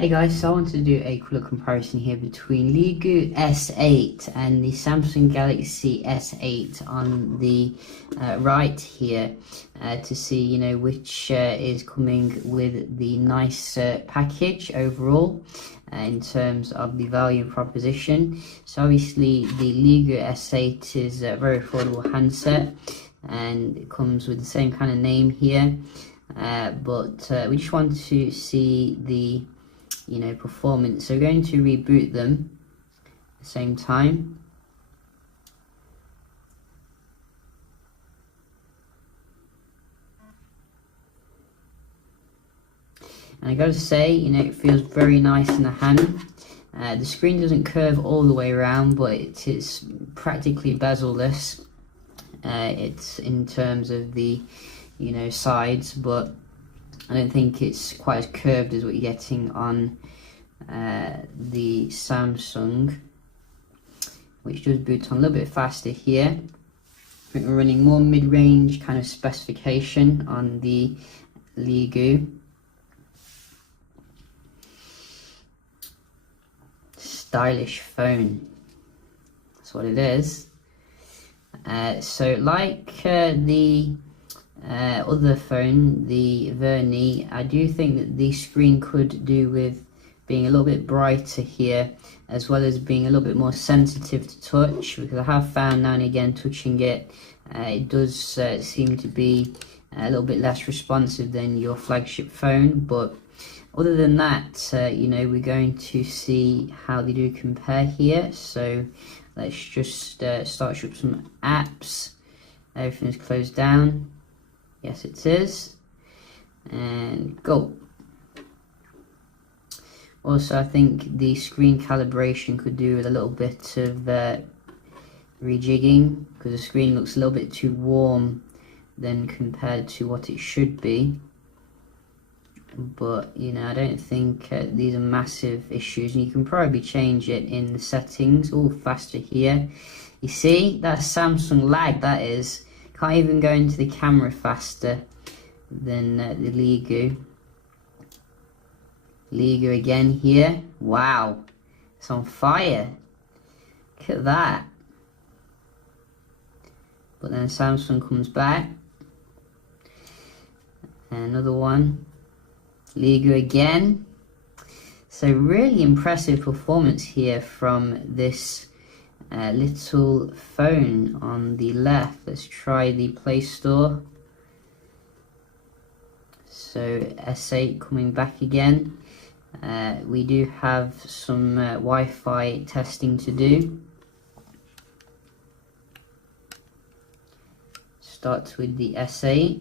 Hey guys, so I want to do a quick comparison here between Leagoo S8 and the Samsung Galaxy S8 on the right here to see, which is coming with the nice package overall in terms of the value proposition. So obviously the Leagoo S8 is a very affordable handset and it comes with the same kind of name here, but we just want to see the performance. So we're going to reboot them at the same time. And I gotta say, it feels very nice in the hand. The screen doesn't curve all the way around, but it's practically bezel-less. It's in terms of the sides, but I don't think it's quite as curved as what you're getting on the Samsung, which does boot on a little bit faster here. I think we're running more mid-range kind of specification on the Leagoo. Stylish phone, that's what it is. So like the other phone, the Verni, I do think that the screen could do with being a little bit brighter here, as well as being a little bit more sensitive to touch, because I have found now and again touching it, it does seem to be a little bit less responsive than your flagship phone. But other than that, we're going to see how they do compare here. So let's just start up some apps. Everything is closed down. Yes, it is. And go. Also, I think the screen calibration could do with a little bit of rejigging, because the screen looks a little bit too warm than compared to what it should be. But I don't think these are massive issues, and you can probably change it in the settings. All faster here. You see, that's Samsung lag, that is. Can't even go into the camera faster than the Leagoo. Leagoo again here. Wow, it's on fire. Look at that. But then Samsung comes back. And another one. Leagoo again. So really impressive performance here from this little phone on the left. Let's try the Play Store. So S8 coming back again. We do have some Wi-Fi testing to do. Starts with the S8.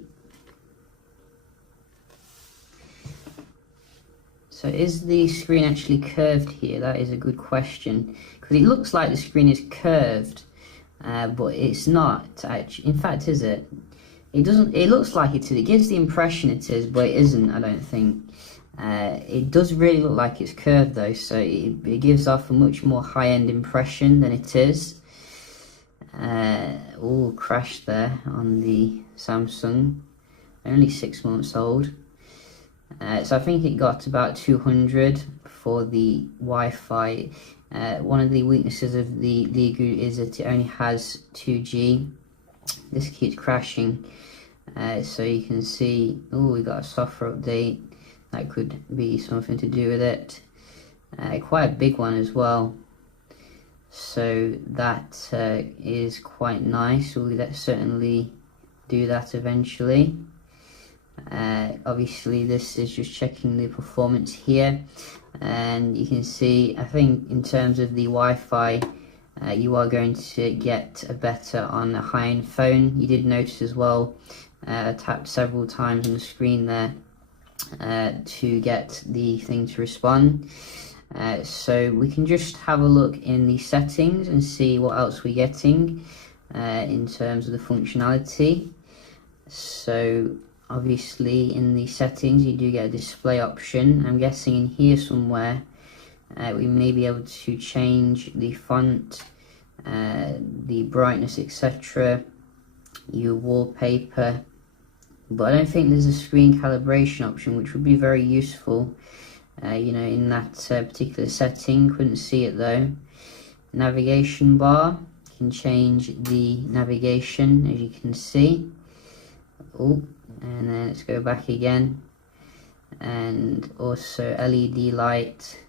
So is the screen actually curved here? That is a good question, because it looks like the screen is curved, but it's not actually. In fact, is it? It doesn't. It looks like it is. It gives the impression it is, but it isn't, I don't think. It does really look like it's curved though, so it gives off a much more high-end impression than it is. Oh, crashed there on the Samsung. Only 6 months old. So I think it got about 200 for the Wi-Fi. One of the weaknesses of the Leagoo is that it only has 2G. This keeps crashing. So you can see, oh, we got a software update. That could be something to do with it. Quite a big one as well. So that is quite nice. Let's certainly do that eventually. Obviously this is just checking the performance here, and you can see, I think in terms of the Wi-Fi, you are going to get a better on a high-end phone. You did notice as well, I tapped several times on the screen there to get the thing to respond. So we can just have a look in the settings and see what else we're getting in terms of the functionality. So obviously in the settings you do get a display option. I'm guessing in here somewhere we may be able to change the font, the brightness, etc., your wallpaper, but I don't think there's a screen calibration option, which would be very useful you know, in that particular setting. Couldn't see it though. Navigation bar, you can change the navigation, as you can see. Oh, and then let's go back again. And also LED light.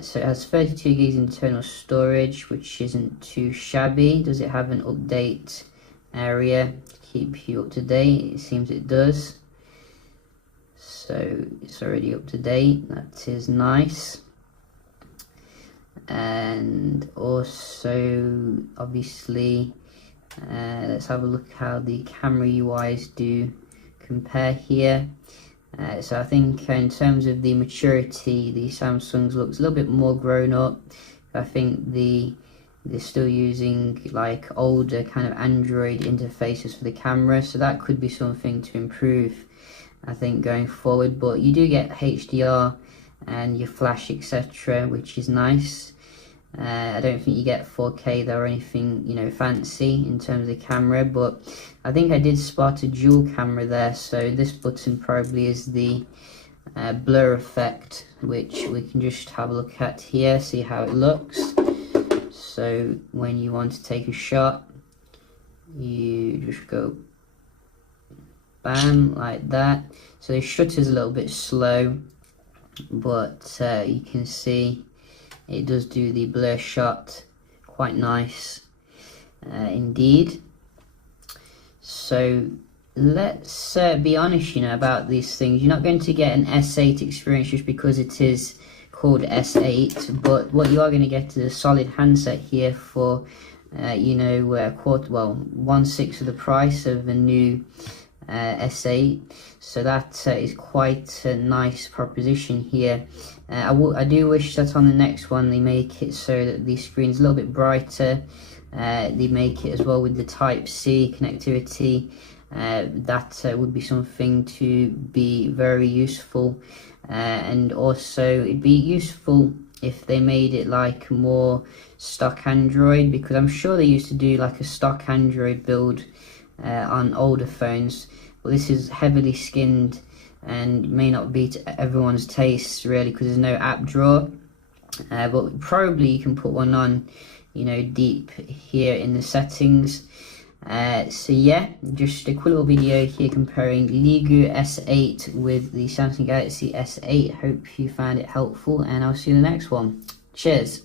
So it has 32 gigs internal storage, which isn't too shabby. Does it have an update area to keep you up to date? It seems it does. So it's already up to date. That is nice. And also, obviously, let's have a look how the camera UIs do compare here. So I think in terms of the maturity, the Samsung's looks a little bit more grown up. I think they're still using like older kind of Android interfaces for the camera, so that could be something to improve, I think, going forward. But you do get HDR and your flash, etc., which is nice. I don't think you get 4K though or anything, you know, fancy in terms of the camera, but I think I did spot a dual camera there. So this button probably is the blur effect, which we can just have a look at here, see how it looks. So when you want to take a shot, you just go bam, like that. So the shutter's a little bit slow, but you can see it does do the blur shot quite nice indeed. So let's be honest, you know, about these things. You're not going to get an S8 experience just because it is called S8, but what you are going to get is a solid handset here for you know, 1/6 of the price of a new S8. So that is quite a nice proposition here. I do wish that on the next one they make it so that the screen's a little bit brighter. They make it as well with the Type-C connectivity. That would be something to be very useful. And also it'd be useful if they made it like more stock Android, because I'm sure they used to do like a stock Android build on older phones, but this is heavily skinned and may not be to everyone's taste really, because there's no app drawer. But probably you can put one on, you know, deep here in the settings. So yeah, just a quick little video here comparing Leagoo S8 with the Samsung Galaxy S8. Hope you found it helpful, and I'll see you in the next one. Cheers.